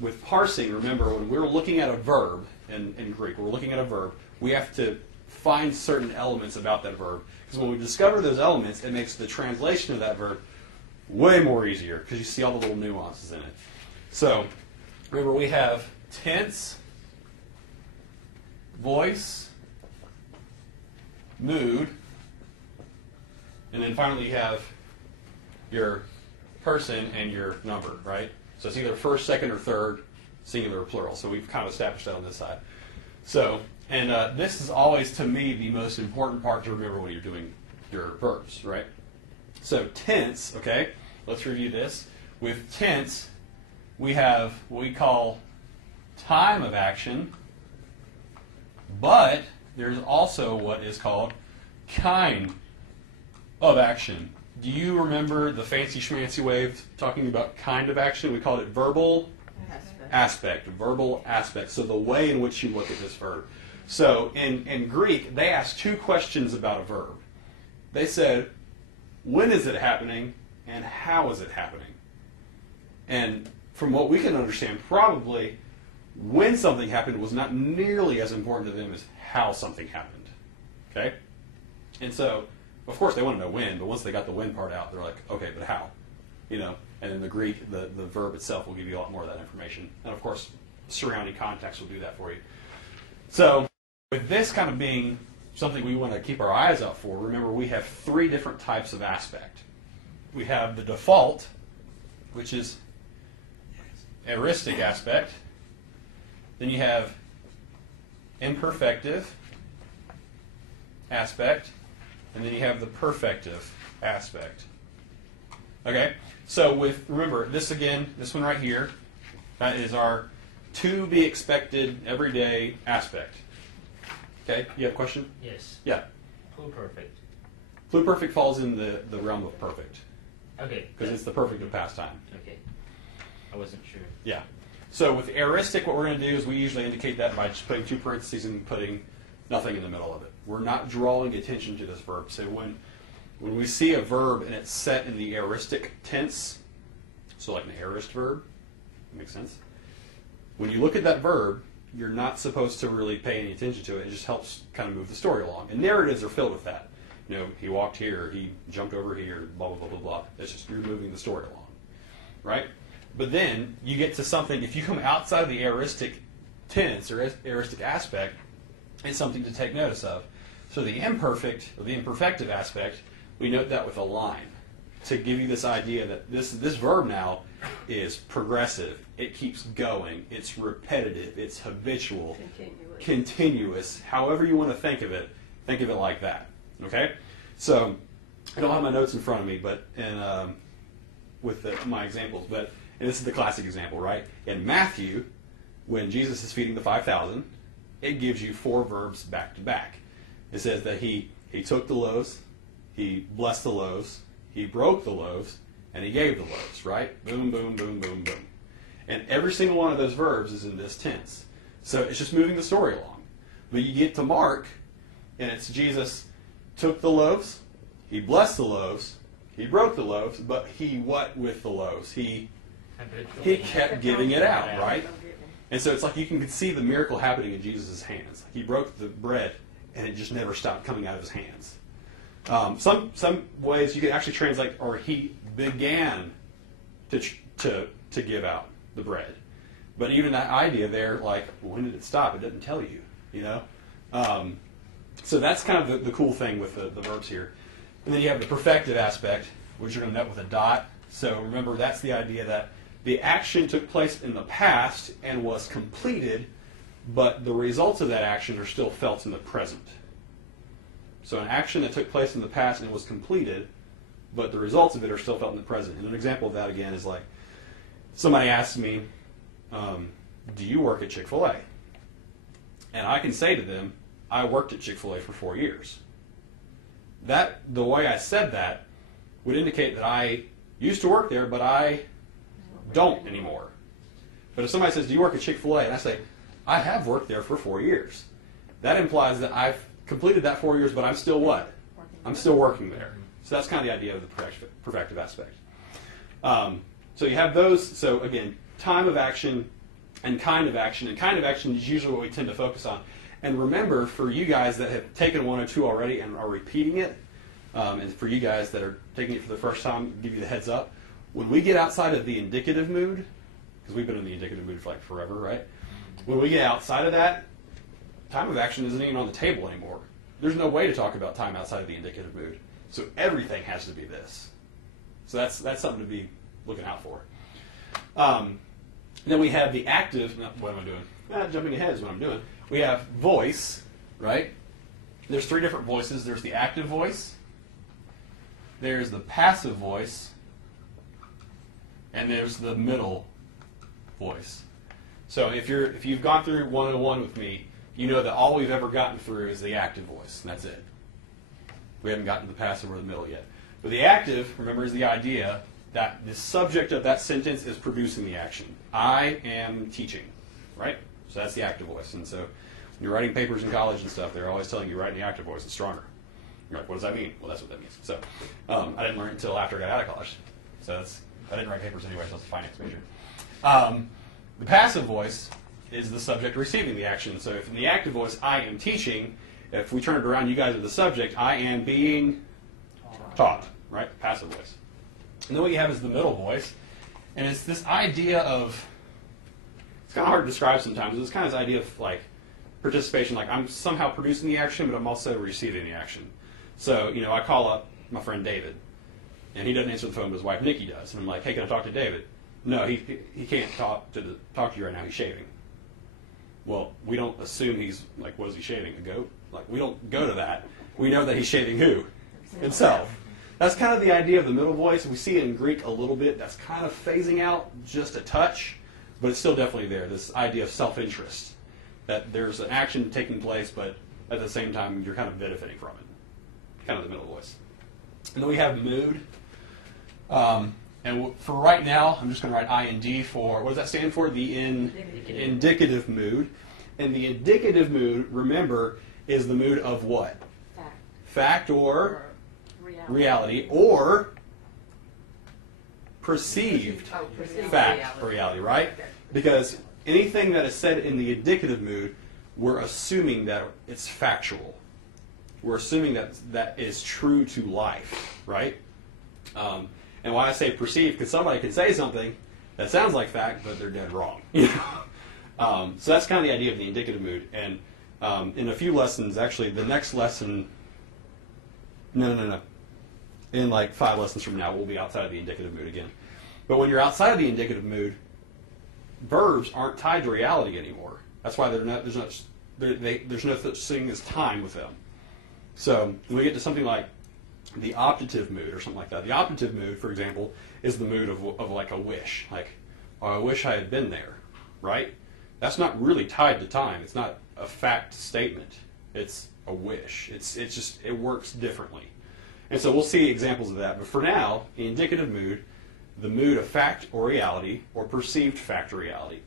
With parsing, remember, when we're looking at a verb in Greek, we're looking at a verb, we have to find certain elements about that verb. Because when we discover those elements, it makes the translation of that verb way more easier because you see all the little nuances in it. So, remember, we have tense, voice, mood, and then finally you have your person and your number, right? So it's either first, second, or third, singular or plural. So we've kind of established that on this side. So, and this is always, to me, the most important part to remember when you're doing your verbs, right? So tense, okay, let's review this. With tense, we have what we call time of action, but there's also what is called kind of action. Do you remember the fancy schmancy way of talking about kind of action? We called it verbal aspect. Verbal aspect. So the way in which you look at this verb. So in Greek, they asked two questions about a verb. They said, when is it happening and how is it happening? And from what we can understand, probably when something happened was not nearly as important to them as how something happened. Okay? And so, of course, they want to know when, but once they got the when part out, they're like, okay, but how? You know, and in the Greek, the verb itself will give you a lot more of that information. And of course, surrounding context will do that for you. So, with this kind of being something we want to keep our eyes out for, remember we have three different types of aspect. We have the default, which is aoristic aspect. Then you have imperfective aspect. And then you have the perfective aspect. Okay? So remember, this again, this one right here, that is our to be expected everyday aspect. Okay? You have a question? Yes. Yeah. Pluperfect. Pluperfect falls in the realm of perfect. Okay. Because it's the perfect of past time. Okay. I wasn't sure. Yeah. So with aoristic, what we're going to do is we usually indicate that by just putting two parentheses and putting nothing in the middle of it. We're not drawing attention to this verb. So when we see a verb and it's set in the aoristic tense, so like an aorist verb, makes sense? When you look at that verb, you're not supposed to really pay any attention to it. It just helps kind of move the story along. And narratives are filled with that. You know, he walked here, he jumped over here, blah, blah, blah, blah, blah. It's just you're moving the story along, right? But then you get to something, if you come outside of the aoristic tense or aoristic aspect, it's something to take notice of. So the imperfect, or the imperfective aspect, we note that with a line to give you this idea that this verb now is progressive. It keeps going. It's repetitive. It's habitual. Continuous. However you want to think of it like that. Okay? So I don't have my notes in front of me, but with my examples, but and this is the classic example, right? In Matthew, when Jesus is feeding the 5,000, it gives you four verbs back to back. It says that he took the loaves, he blessed the loaves, he broke the loaves, and he gave the loaves, right? Boom, boom, boom, boom, boom. And every single one of those verbs is in this tense. So it's just moving the story along. But you get to Mark, and it's Jesus took the loaves, he blessed the loaves, he broke the loaves, but he what with the loaves? He kept giving it out, right? And so it's like you can see the miracle happening in Jesus' hands. He broke the bread, and it just never stopped coming out of his hands. Some ways you can actually translate, or he began to give out the bread. But even that idea there, like, when did it stop? It doesn't tell you, you know? So that's kind of the cool thing with the verbs here. And then you have the perfective aspect, which you're going to note with a dot. So remember, that's the idea that the action took place in the past and was completed, but the results of that action are still felt in the present. So an action that took place in the past and was completed, but the results of it are still felt in the present. And an example of that, again, is like somebody asks me, do you work at Chick-fil-A? And I can say to them, I worked at Chick-fil-A for 4 years. The way I said that would indicate that I used to work there, but I don't anymore. But if somebody says, do you work at Chick-fil-A? And I say, I have worked there for 4 years. That implies that I've completed that 4 years, but I'm still what? I'm still working there. So that's kind of the idea of the perfective aspect. So you have those. So again, time of action and kind of action. And kind of action is usually what we tend to focus on. And remember, for you guys that have taken 102 already and are repeating it, and for you guys that are taking it for the first time, give you the heads up. When we get outside of the indicative mood, because we've been in the indicative mood for like forever, right? When we get outside of that, time of action isn't even on the table anymore. There's no way to talk about time outside of the indicative mood. So everything has to be this. So that's something to be looking out for. Then we have the active. No, what am I doing? Jumping ahead is what I'm doing. We have voice, right? There's 3 different voices. There's the active voice. There's the passive voice. And there's the middle voice. So if you've gone through 101 with me, you know that all we've ever gotten through is the active voice, and that's it. We haven't gotten to the passive or the middle yet. But the active, remember, is the idea that the subject of that sentence is producing the action. I am teaching, right? So that's the active voice. And so when you're writing papers in college and stuff, they're always telling you write in the active voice. It's stronger. You're like, what does that mean? Well, that's what that means. So I didn't learn it until after I got out of college. So I didn't write papers anyway, so I was a finance major. The passive voice is the subject receiving the action. So if in the active voice, I am teaching, if we turn it around, you guys are the subject, I am being taught, right? Passive voice. And then what you have is the middle voice. And it's this idea of, it's kind of hard to describe sometimes, but it's kind of this idea of like participation, like I'm somehow producing the action, but I'm also receiving the action. So, I call up my friend David, and he doesn't answer the phone, but his wife Nikki does. And I'm like, hey, can I talk to David? No, he can't talk to you right now. He's shaving. Well, we don't assume he's like, what is he shaving? A goat? Like, we don't go to that. We know that he's shaving who? Himself. That's kind of the idea of the middle voice. We see it in Greek a little bit. That's kind of phasing out just a touch, but it's still definitely there. This idea of self-interest, that there's an action taking place, but at the same time, you're kind of benefiting from it. Kind of the middle voice. And then we have mood. And for right now, I'm just going to write IND for, what does that stand for? The indicative mood. And the indicative mood, remember, is the mood of what? Fact. Fact or reality or perceived fact or reality, right? Because anything that is said in the indicative mood, we're assuming that it's factual. We're assuming that that is true to life, right? And why I say perceived, because somebody can say something that sounds like fact, but they're dead wrong. So that's kind of the idea of the indicative mood. And in a few lessons, actually, the next lesson, no. In like 5 lessons from now, we'll be outside of the indicative mood again. But when you're outside of the indicative mood, verbs aren't tied to reality anymore. That's why there's no such thing as time with them. So when we get to something like the optative mood or something like that, the optative mood, for example, is the mood of like a wish. Like, oh, I wish I had been there, right? That's not really tied to time. It's not a fact statement. It's a wish. It works differently. And so we'll see examples of that. But for now, the indicative mood, the mood of fact or reality or perceived fact or reality.